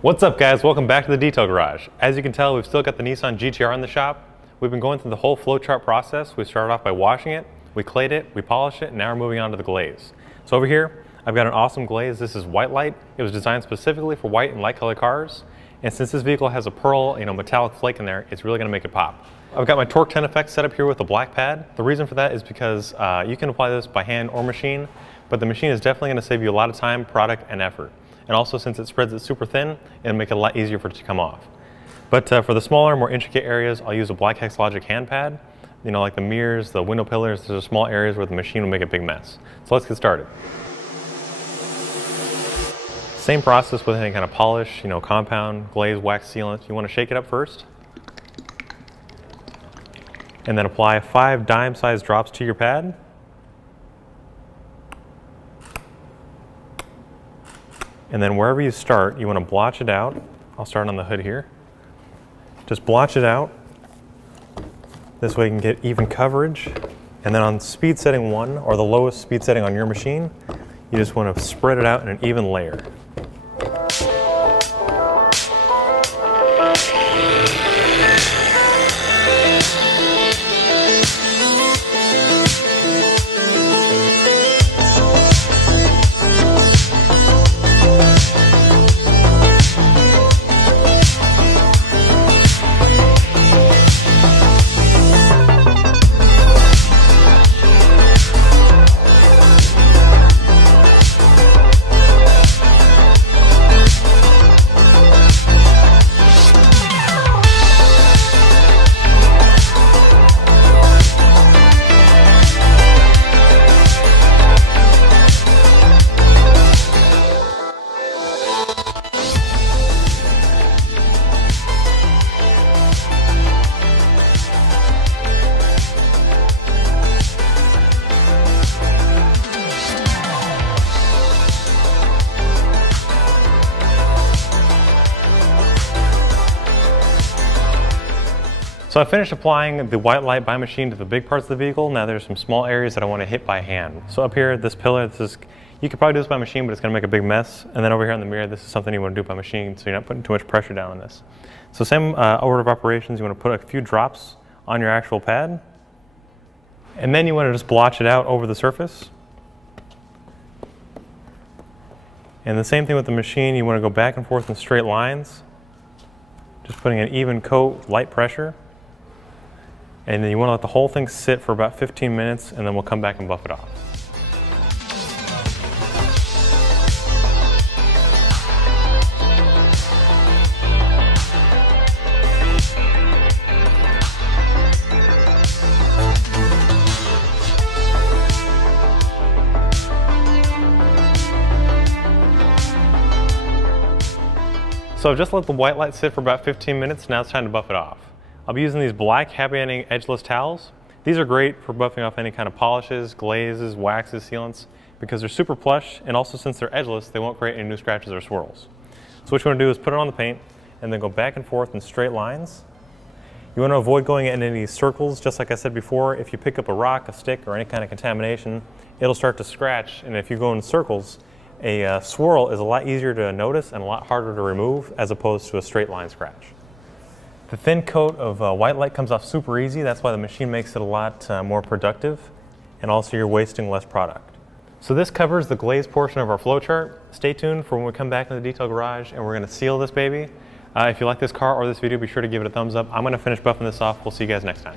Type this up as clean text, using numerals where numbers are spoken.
What's up guys, welcome back to the Detail Garage. As you can tell, we've still got the Nissan GTR in the shop. We've been going through the whole flowchart process. We started off by washing it, we clayed it, we polished it, and now we're moving on to the glaze. So over here, I've got an awesome glaze. This is white light. It was designed specifically for white and light colored cars. And since this vehicle has a pearl, metallic flake in there, it's really gonna make it pop. I've got my Torque 10 effect set up here with a black pad. The reason for that is because you can apply this by hand or machine, but the machine is definitely gonna save you a lot of time, product, and effort. And also, since it spreads it super thin, it'll make it a lot easier for it to come off. But for the smaller, more intricate areas, I'll use a Black Hex Logic hand pad. Like the mirrors, the window pillars, there's small areas where the machine will make a big mess. So let's get started. Same process with any kind of polish, compound, glaze, wax sealant. You want to shake it up first. And then apply 5 dime-sized drops to your pad. And then wherever you start, you want to blotch it out. I'll start on the hood here. Just blotch it out. This way you can get even coverage. And then on speed setting 1, or the lowest speed setting on your machine, you just want to spread it out in an even layer. So I finished applying the white light by machine to the big parts of the vehicle. Now there's some small areas that I want to hit by hand. So up here, this pillar, you could probably do this by machine, but it's going to make a big mess. And then over here on the mirror, this is something you want to do by machine, so you're not putting too much pressure down on this. So same order of operations, you want to put a few drops on your actual pad. And then you want to just blotch it out over the surface. And the same thing with the machine, you want to go back and forth in straight lines. Just putting an even coat, light pressure. And then you want to let the whole thing sit for about 15 minutes, and then we'll come back and buff it off. So I've just let the white light sit for about 15 minutes, now it's time to buff it off. I'll be using these black happy ending edgeless towels. These are great for buffing off any kind of polishes, glazes, waxes, sealants, because they're super plush, and also since they're edgeless, they won't create any new scratches or swirls. So what you want to do is put it on the paint, and then go back and forth in straight lines. You want to avoid going in any circles, just like I said before. If you pick up a rock, a stick, or any kind of contamination, it'll start to scratch, and if you go in circles, a swirl is a lot easier to notice and a lot harder to remove as opposed to a straight line scratch. The thin coat of white light comes off super easy. That's why the machine makes it a lot more productive, and also you're wasting less product. So this covers the glaze portion of our flowchart. Stay tuned for when we come back in the Detail Garage and we're going to seal this baby. If you like this car or this video, be sure to give it a thumbs up. I'm going to finish buffing this off. We'll see you guys next time.